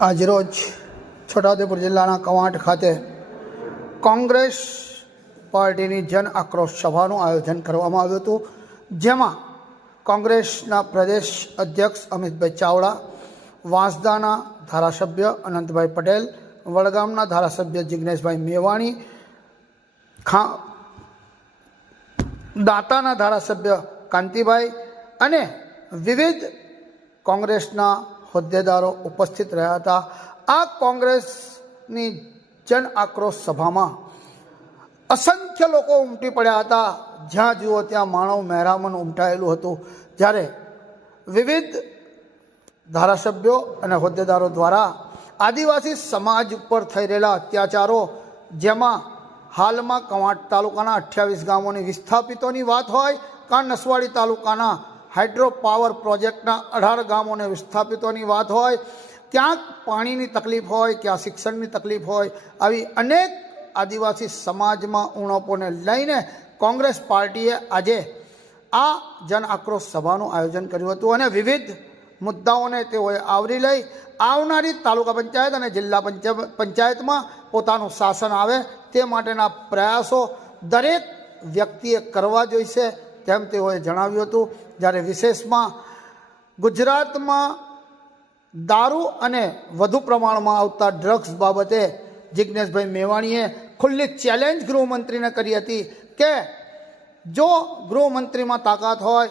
આજરોજ છોટાઉદેપુર જિલ્લાના કવાંટ ખાતે કોંગ્રેસ પાર્ટીની જન આક્રોશ સભાનું આયોજન કરવામાં આવ્યું હતું, જેમાં કોંગ્રેસના પ્રદેશ અધ્યક્ષ અમિતભાઈ ચાવડા, વાંસદાના ધારાસભ્ય અનંતભાઈ પટેલ, વડગામના ધારાસભ્ય જિગ્નેશભાઈ મેવાણી, દાંતાના ધારાસભ્ય કાંતિભાઈ અને વિવિધ કોંગ્રેસના હોદ્દેદારો ઉપસ્થિત રહ્યા હતા। આ કોંગ્રેસની જન આક્રોશ સભામાં અસંખ્ય લોકો ઉમટી પડ્યા હતા। જ્યાં જુઓ ત્યાં માનવ મહેરામણ ઉમટાયેલું હતું, જ્યારે વિવિધ ધારાસભ્યો અને હોદ્દેદારો દ્વારા આદિવાસી સમાજ ઉપર થઈ રહેલા અત્યાચારો, જેમાં હાલમાં કવાંટ તાલુકાના 28 ગામોની વિસ્થાપિતોની વાત હોય, કાં નસવાડી તાલુકાના હાઇડ્રો પાવર પ્રોજેક્ટના 18 ગામોને વિસ્થાપિતોની વાત હોય, ક્યાંક પાણીની તકલીફ હોય, ક્યાં શિક્ષણની તકલીફ હોય, આવી અનેક આદિવાસી સમાજમાં ઉણપોને લઈને કોંગ્રેસ પાર્ટીએ આજે આ જન આક્રોશ સભાનું આયોજન કર્યું હતું અને વિવિધ મુદ્દાઓને તેઓએ આવરી લઈ આવનારી તાલુકા પંચાયત અને જિલ્લા પંચાયતમાં પોતાનું શાસન આવે તે માટેના પ્રયાસો દરેક વ્યક્તિએ કરવા જોઈશે તેમ તેઓએ જણાવ્યું હતું। જ્યારે વિશેષમાં ગુજરાતમાં દારૂ અને વધુ પ્રમાણમાં આવતા ડ્રગ્સ બાબતે જિગ્નેશભાઈ મેવાણીએ ખુલ્લી ચેલેન્જ ગૃહમંત્રીને કરી હતી કે જો ગૃહમંત્રીમાં તાકાત હોય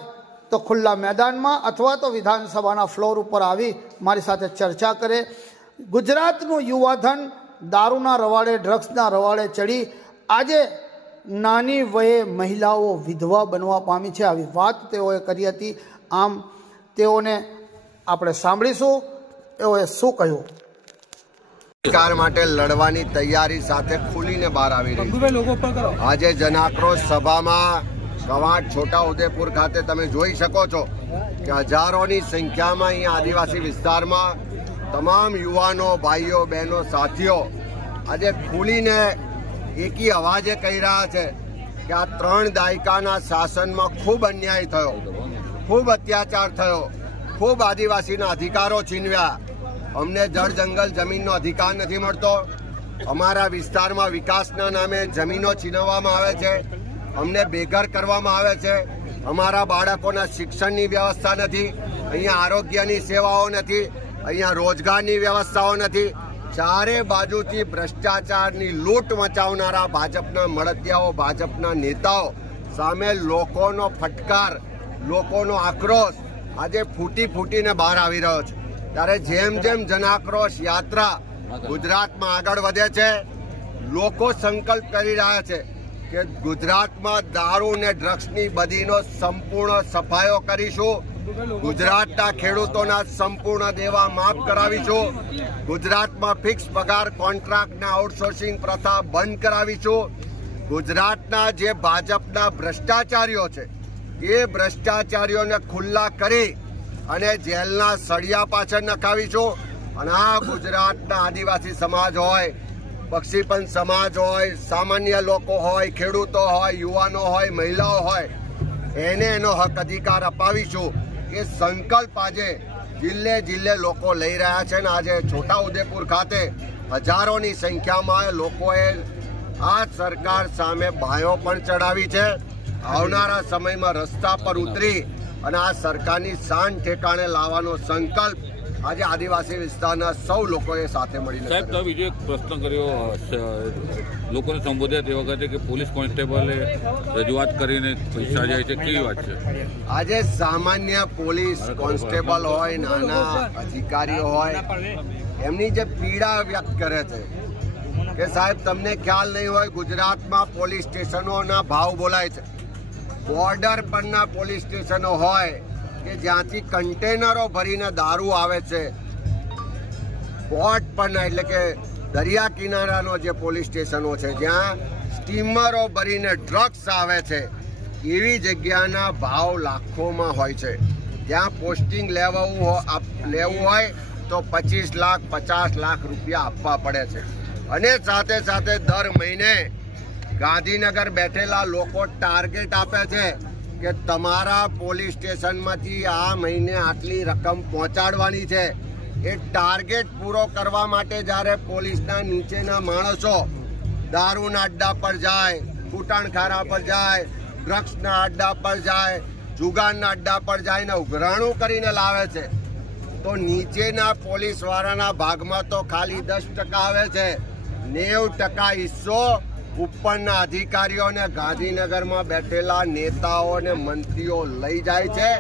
તો ખુલ્લા મેદાનમાં અથવા તો વિધાનસભાના ફ્લોર ઉપર આવી મારી સાથે ચર્ચા કરે। ગુજરાતનું યુવાધન દારૂના રવાડે, ડ્રગ્સના રવાડે ચડી આજે નાની વયે મહિલાઓ વિધવા બનવા પામી છે, આવી વાત તેઓએ કરી હતી। આમ તેઓને આપણે સાંભળીશું તેઓએ શું કહ્યું। સરકાર માટે લડવાની તૈયારી સાથે ખુલીને બહાર આવી રહી। આજે જનાક્રોશ સભામાં કવાંટ છોટાઉદેપુર ખાતે તમે જોઈ શકો છો કે હજારોની સંખ્યામાં અહીંયા આદિવાસી વિસ્તારમાં તમામ યુવાનો, ભાઈઓ, બહેનો, સાથીઓ આજે ખુલીને એકી અવાજે કહી રહ્યા છે કે આ 3 દાયકાના શાસનમાં ખૂબ અન્યાય થયો, ખૂબ અત્યાચાર થયો, ખૂબ આદિવાસીના અધિકારો છીનવ્યા। અમને જળ જંગલ જમીનનો અધિકાર નથી મળતો, અમારા વિસ્તારમાં વિકાસના નામે જમીનો છીનવવામાં આવે છે, અમને બેઘર કરવામાં આવે છે, અમારા બાળકોના શિક્ષણની વ્યવસ્થા નથી, અહીંયા આરોગ્યની સેવાઓ નથી, અહીંયા રોજગારની વ્યવસ્થાઓ નથી। ચારે બાજુથી ભ્રષ્ટાચારની લૂંટ મચાવનારા ભાજપના મળતિયાઓ, ભાજપના નેતાઓ સામે લોકોનો ફટકાર, લોકોનો આક્રોશ આજે ફૂટી ફૂટીને બહાર આવી રહ્યો છે। ત્યારે જેમ જેમ જનાક્રોશ યાત્રા ગુજરાતમાં આગળ વધે છે, લોકો સંકલ્પ કરી રહ્યા છે કે ગુજરાતમાં દારૂ ને ડ્રગ્સની બદીનો સંપૂર્ણ સફાયો કરીશું, ગુજરાતના ખેડૂતોના સંપૂર્ણ દેવા માફ કરાવીશું, ગુજરાતમાં ફિક્સ પગાર કોન્ટ્રાક્ટના આઉટસોર્સિંગ પ્રથા બંધ કરાવીશું, ગુજરાતના જે ભાજપના ભ્રષ્ટાચારીઓ છે એ ભ્રષ્ટાચારીઓને ખુલ્લા કરી અને જેલના સળિયા પાછળ નખાવીશું। અને આ ગુજરાતના આદિવાસી સમાજ હોય, બક્ષીપંથ સમાજ હોય, સામાન્ય લોકો હોય, ખેડૂતો હોય, યુવાનો હોય, મહિલાઓ હોય, એને એનો હક અધિકાર અપાવીશું। એ સંકલ્પ આજે જિલ્લે જિલ્લે લોકો લઈ રહ્યા છે ને આજે છોટાઉદેપુર ખાતે હજારોની સંખ્યામાં લોકોએ આ સરકાર સામે બાયો પણ ચડાવી છે। આવનારા સમયમાં રસ્તા પર ઉતરી અને આ સરકારની શાન ઠેકાણે લાવવાનો સંકલ્પ આજે આદિવાસી વિસ્તારના સૌ લોકોએ સાથે મળીને સાહેબ તો બીજો એક પ્રશ્ન કર્યો લોકોને સંબોધ્યા તે વખતે કે પોલીસ કોન્સ્ટેબલે રજૂઆત કરીને પૈસા જાય છે, કેવી વાત છે? આજે સામાન્ય પોલીસ કોન્સ્ટેબલ હોય, નાના અધિકારીઓ હોય, એમની જે પીડા વ્યક્ત કરે છે કે સાહેબ તમને ખ્યાલ નહીં હોય, ગુજરાતમાં પોલીસ સ્ટેશનોના ભાવ બોલાય છે। બોર્ડર પરના પોલીસ સ્ટેશનો હોય કે જ્યાંથી કન્ટેનરો ભરીને દારૂ આવે છે, પોર્ટ પરના એટલે કે દરિયા કિનારાનો જે પોલીસ સ્ટેશનો છે જ્યાં સ્ટીમરો ભરીને ડ્રગ્સ આવે છે, એવી જગ્યાના ભાવ લાખોમાં હોય છે। ત્યાં પોસ્ટિંગ લેવું હોય તો 25 લાખ 50 લાખ રૂપિયા આપવા પડે છે। અને સાથે સાથે દર મહિને ગાંધીનગર બેઠેલા લોકો ટાર્ગેટ આપે છે કે તમારા પોલીસ સ્ટેશનમાંથી આ મહિને આટલી રકમ પહોંચાડવાની છે, એ ટાર્ગેટ પૂરો કરવા માટે જ્યારે પોલીસના નીચેના માણસો દારૂના અડ્ડા પર જાય, કૂટણખારા પર જાય, ડ્રગ્સના અડ્ડા પર જાય, જુગારના અડ્ડા પર જઈને ઉઘરાણું કરીને લાવે છે, તો નીચેના પોલીસવાળાના ભાગમાં તો ખાલી 10% આવે છે. 90% હિસ્સો ઉપરના અધિકારીઓને ગાંધીનગરમાં બેઠેલા નેતાઓ અને મંત્રીઓ લઈ જાય છે.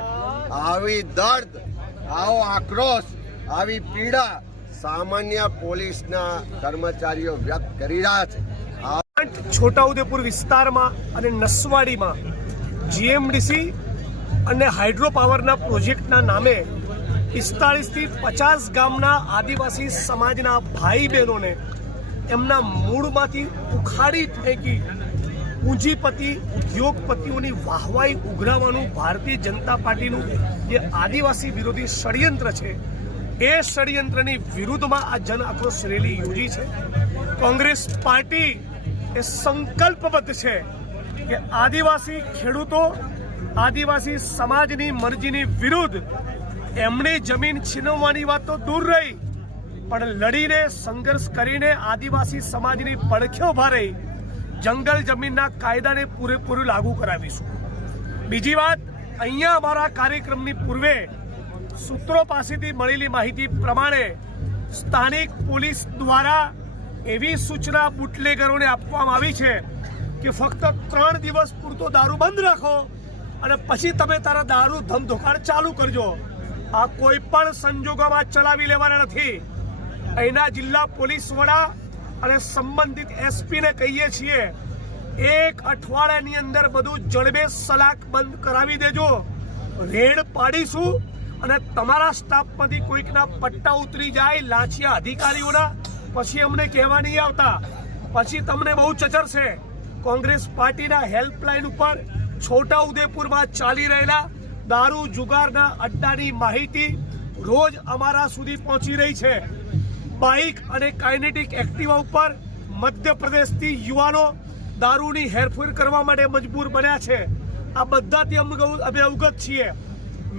આવી દર્દ, આવો આક્રોશ, આવી પીડા સામાન્ય પોલીસના કર્મચારીઓ વ્યક્ત કરી રહ્યા છે. છોટાઉદેપુર વિસ્તારમાં અને નસવાડીમાં જીએમડીસી અને હાઇડ્રો પાવરના પ્રોજેક્ટના નામે 45 થી 50 ગામના આદિવાસી સમાજના ભાઈ બહેનોને એમના મૂળમાંથી ઉખાડી ફેંકી પૂંજીપતિ ઉદ્યોગપતિઓની વાહવાઈ ઉઘરાવવાનું ભારતીય જનતા પાર્ટીનું જે આદિવાસી વિરોધી ષડયંત્ર છે, એ ષડયંત્રની વિરુદ્ધમાં આ જન આક્રોશ રેલી યોજી છે. કોંગ્રેસ પાર્ટી એ સંકલ્પબદ્ધ છે કે આદિવાસી ખેડૂતો, આદિવાસી સમાજની મરજીની વિરુદ્ધ એમની જમીન છીનવવાની વાત તો દૂર રહી, પણ લડીને સંઘર્ષ કરીને આદિવાસી સમાજની પડખે ઉભા રહી જંગલ જમીનના કાયદાને પૂરેપૂરું લાગુ કરાવીશું. બીજી વાત, અહીંયા અમારા કાર્યક્રમની પૂર્વે સૂત્રો પાસેથી મળેલી માહિતી પ્રમાણે સ્થાનિક પોલીસ દ્વારા એવી સૂચના બુટલેગરોને આપવામાં આવી છે કે ફક્ત 3 દિવસ પૂરતો દારૂ બંધ રાખો અને પછી તમે તારા દારૂ ધમધોકાણ ચાલુ કરજો. આ કોઈ પણ સંજોગોમાં ચલાવી લેવાના નથી. અહીંના જિલ્લા પોલીસ વડા અને સંબંધિત એસપીને કહીએ છીએ, 1 અઠવાડિયાની અંદર બધું જડબે સલાક બંધ કરાવી દેજો. રેડ પાડીશું અને તમારા સ્ટાફમાંથી કોઈકના પટ્ટા ઉતરી જાય લાંચિયા અધિકારીઓના, પછી અમને કહેવા નહીં આવતા, પછી તમને બહુ ચચરશે. કોંગ્રેસ પાર્ટીના હેલ્પલાઇન ઉપર છોટાઉદેપુરમાં ચાલી રહેલા દારૂ જુગારના અડ્ડાની માહિતી રોજ અમારા સુધી પહોંચી રહી છે. બાઇક અને કાઇનેટિક એક્ટિવા ઉપર મધ્યપ્રદેશથી યુવાનો દારૂની હેરફેર કરવા માટે મજબૂર બન્યા છે. આ બધાથી અમે અવગત છીએ.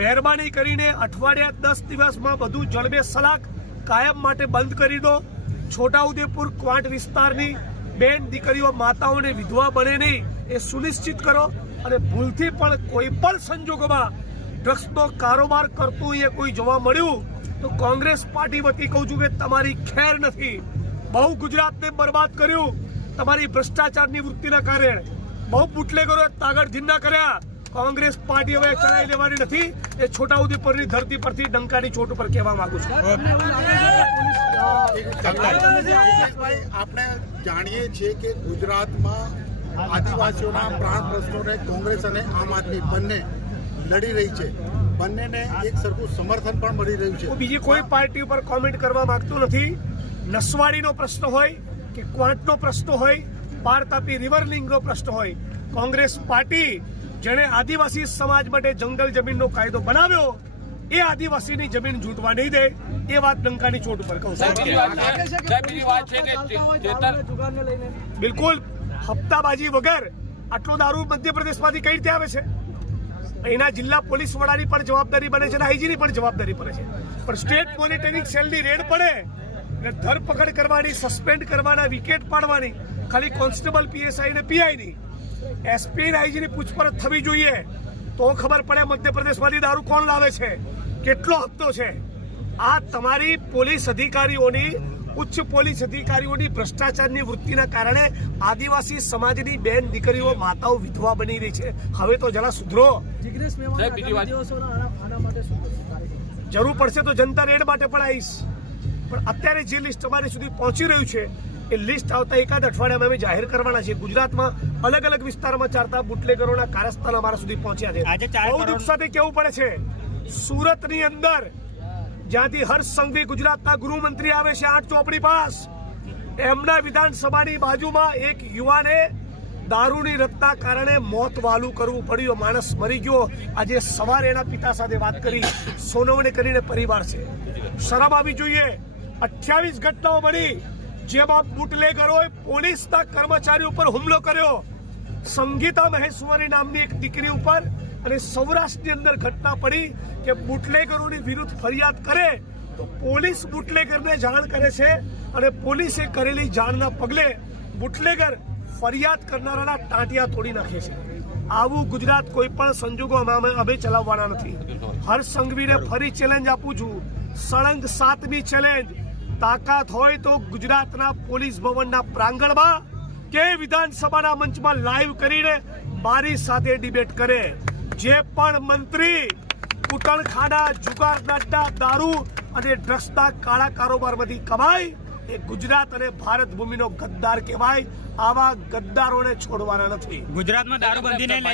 મહેરબાની કરીને અઠવાડિયા 10 દિવસમાં બધું જડબે સલાક કાયમ માટે બંધ કરી દો. છોટાઉદેપુર ક્વાંટ વિસ્તારની બેન દીકરીઓ, માતાઓને વિધવા બને નહીં એ સુનિશ્ચિત કરો. અને ભૂલથી પણ કોઈ પણ સંજોગોમાં ડ્રગ્સનો કારોબાર કરતું અહીંયા કોઈ જોવા મળ્યું તો કોંગ્રેસ પાર્ટી વતી કહું છું કે તમારી ખેર નથી. બહુ ગુજરાતને બરબાદ કર્યું તમારી ભ્રષ્ટાચારની વૃત્તિના કારણે. બહુ બુટલેગરોએ તાગડધીન્ના કર્યા. કોંગ્રેસ પાર્ટી હવે ચલાવી લેવાની નથી. એ છોટાઉદેપુરની ધરતી પરથી ડંકાની ચોટ ઉપર કહેવા માંગુ છું. આપણે જાણીએ છીએ કે ગુજરાતમાં આદિવાસીઓના પ્રાણ પ્રશ્નોને કોંગ્રેસ અને આમ આદમી બંને લડી રહી છે. બંનેને એક સરખું સમર્થન પણ મળી રહ્યું છે. હું બીજી કોઈ પાર્ટી ઉપર કોમેન્ટ કરવા માંગતો નથી. નસવાડીનો પ્રશ્ન હોય કે ક્વાંટનો પ્રશ્ન હોય, પાર તાપી રિવર લિંકનો પ્રશ્ન હોય, કોંગ્રેસ પાર્ટી જેણે આદિવાસી સમાજ માટે જંગલ જમીનનો કાયદો બનાવ્યો એ આદિવાસીની જમીન જૂટવા નહીં દે. એ વાત ડંકાની ચોટ ઉપર કહું. બિલકુલ હપ્તાબાજી વગર આટલો દારૂ મધ્યપ્રદેશમાંથી કઈ રીતે આવે છે? અહીંના જિલ્લા પોલીસ વડાની પણ જવાબદારી બને છે અને આઈજીની પણ જવાબદારી પડે છે. પણ સ્ટેટ મોનિટરિંગ સેલની રેડ પડે એટલે ધરપકડ કરવાની, સસ્પેન્ડ કરવાના, વિકેટ પાડવાની ખાલી કોન્સ્ટેબલ, પીએસઆઈ ને પીઆઈ નહીં, એસપી અને આઈજીની પૂછપરછ થવી જોઈએ. તો ખબર પડે મધ્યપ્રદેશમાંથી દારૂ કોણ લાવે છે, કેટલો હપ્તો છે. આ તમારી પોલીસ અધિકારીઓની, ઉચ્ચ પોલીસ અધિકારીઓની ભ્રષ્ટાચારની વૃત્તિના કારણે આદિવાસી સમાજની બેન દીકરીઓ, માતાઓ વિધવા બની રહી છે. હવે તો જરા સુધરો. જરૂર પડશે તો જનતા રેડ માટે પણ આવીશ. પણ અત્યારે જે લિસ્ટ અમારી સુધી પહોંચી રહ્યું છે એ લિસ્ટ આવતા એકાદ અઠવાડિયામાં અમે જાહેર કરવાના છે. ગુજરાતમાં અલગ અલગ વિસ્તારમાં ચાલતા બુટલેગરોના કારસ્થાન અમારા સુધી પહોંચ્યા છે. બહુ દુઃખ સાથે કહેવું પડે છે, સુરતની અંદર જ્યાંથી હર્ષ સંઘવી ગુજરાતના ગૃહમંત્રી આવે છે 8 ચોપડી પાસ, એમના વિધાનસભાની બાજુમાં એક યુવાને દારૂની રત્તના કારણે મોત વાલું કરવું પડ્યું. માણસ મરી ગયો. આજે સવારે એના પિતા સાથે વાત કરી, સોનવણી કરીને પરિવાર છે. શરમ આવી જોઈએ. 28 ઘટનાઓ બની જેમાં બુટલેગરોએ પોલીસના કર્મચારીઓ ઉપર હુમલો કર્યો. સંગીતા મહેશ્વરી નામની એક દીકરી ઉપર. અને સૌરાષ્ટ્રની અંદર ઘટના પડી કે બુટલેગરોની વિરુદ્ધ ફરિયાદ કરે તો પોલીસ બુટલેગરને જાણ કરે છે અને પોલીસે કરેલી જાણના પગલે બુટલેગર ફરિયાદ કરનારાના ટાંટિયા તોડી નાખે છે. આવું ગુજરાત કોઈ પણ સંજોગોમાં અમે ચલાવવાના નથી. હર્ષ સંઘવીને ફરી ચેલેન્જ આપું છું, સળંગ 7મી ચેલેન્જ. તાકાત હોય તો ગુજરાતના પોલીસ ભવનના પ્રાંગણમાં કે વિધાનસભાના મંચમાં લાઈવ કરીને મારી સાથે ડિબેટ કરે. જે પણ મંત્રી કૂટણખાના, જુગારના અડ્ડા, દારૂ અને ડ્રગ્સના કાળા કારોબારમાંથી કમાય એ ગુજરાત અને ભારત ભૂમિનો ગદ્દાર કહેવાય. આવા ગદ્દારોને છોડવાના નથી. ગુજરાતમાં દારૂબંધીને લઈને